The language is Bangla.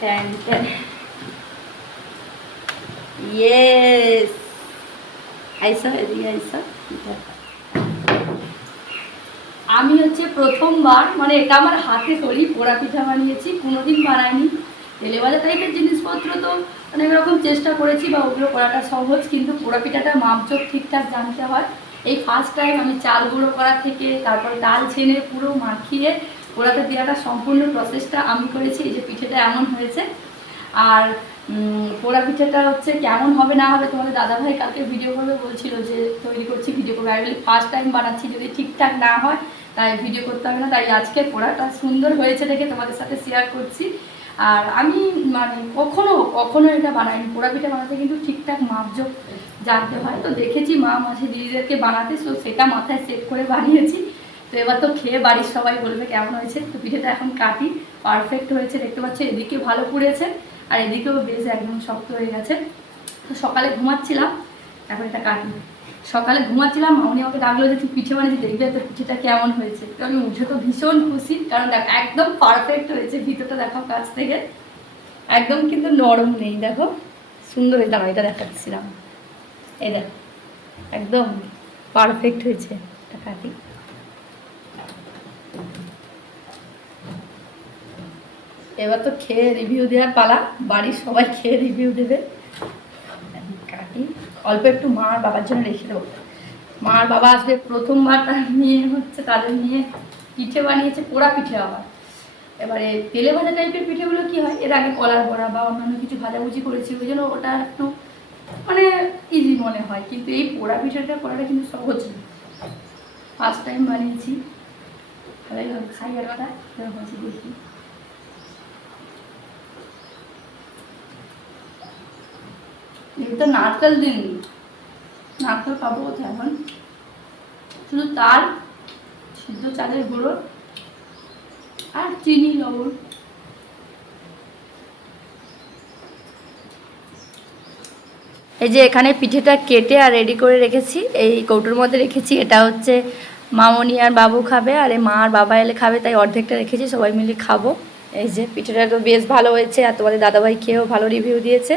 Tan tan. ইয়েস, আইসা এদিকে আইসা। আমি হচ্ছে প্রথমবার, মানে এটা আমার হাতে তৈরি পোড়া পিঠা বানিয়েছি, কোনোদিন বানাইনি। তেলে ভাজা টাইপের জিনিসপত্র তো অনেক রকম চেষ্টা করেছি, বা ওগুলো করাটা সহজ, কিন্তু পোড়া পিঠাটা মাপজোক ঠিকঠাক জানতে হয়। এই ফার্স্ট টাইম আমি চাল গুঁড়ো করার থেকে তারপর ডাল ছেনে পুরো মাখিয়ে পোড়াতে দেওয়াটা সম্পূর্ণ প্রসেসটা আমি করেছি। এই যে পিঠেটা এমন হয়েছে। আর পোড়া পিঠেটা হচ্ছে কেমন হবে না হবে, তোমাদের দাদাভাই কালকে ভিডিও করবে বলছিল যে তৈরি করছি, ভিডিও করবে। আমি বলি ফার্স্ট টাইম বানাচ্ছি, যদি ঠিকঠাক না হয় তাই ভিডিও করতে হবে না। তাই আজকে পোড়াটা সুন্দর হয়েছে দেখে তোমাদের সাথে শেয়ার করছি। আর আমি মানে কখনো এটা বানাইনি। পোড়া পিঠা বানাতে কিন্তু ঠিকঠাক মাপজোক জানতে হয়। তো দেখেছি মা মাঝে দিদিদেরকে বানাতে, তো সেটা মাথায় সেট করে বানিয়েছি। তো এবার তো খেয়ে বাড়ির সবাই বলবে কেমন হয়েছে। তো পিঠেটা এখন কাটি, পারফেক্ট হয়েছে দেখতে পাচ্ছি। এদিকে ভালো পুড়েছে আর এদিকেও বেশ একদম শক্ত হয়ে গেছে। তো সকালে ঘুমাচ্ছিলাম, এখন এটা কাটি। সকালে ঘুমাচ্ছিলাম, মামনি আমাকে ডাকলো যে তুই পিঠে বানিয়েছি, দেখবে তো পিঠেটা কেমন হয়েছে। তো আমি উঠে তো ভীষণ খুশি, কারণ দেখ একদম পারফেক্ট হয়েছে। ভিতরটা দেখো কাছ থেকে, একদম কিন্তু নরম নেই, দেখো সুন্দর হয়েছে। আমার এটা দেখাচ্ছিলাম, এই দেখো একদম পারফেক্ট হয়েছে। এটা কাটি। এবার তো খেয়ে রিভিউ দেওয়ার পালা, বাড়ির সবাই খেয়ে রিভিউ দেবে। কাটি, অল্প একটু মা আর বাবার জন্য রেখে দেবো। মা আর বাবা আসবে, প্রথমবার তার মেয়ে হচ্ছে, তাদের নিয়ে পিঠে বানিয়েছে, পোড়া পিঠে আবার। এবারে তেলে ভাজা টাইপের পিঠেগুলো কি হয়, এর আগে কলার বড়া বা অন্যান্য কিছু ভাজাভুজি করেছি, ওই জন্য ওটা একটু মানে ইজি মনে হয়। কিন্তু এই পোড়া পিঠেটা করাটা কিন্তু সহজ না, ফার্স্ট টাইম বানিয়েছি। ভালোই হবে, খাই একটা হয়েছে দেখি। এই তো নারকেল দিন, নারকেল পাবো কোথায় এখন? শুধু তাল, সিদ্ধ চালের গুঁড়ো আর চিনি, লবণ। এই যে এখানে পিঠেটা কেটে আর রেডি করে রেখেছি, এই কৌটোর মধ্যে রেখেছি। এটা হচ্ছে মামনি আর বাবু খাবে, আর এই মা আর বাবা এলে খাবে, তাই অর্ধেকটা রেখেছি, সবাই মিলে খাবো। এই যে পিঠেটা তো বেশ ভালো হয়েছে, আর তোমাদের দাদাভাই খেয়েও ভালো রিভিউ দিয়েছে।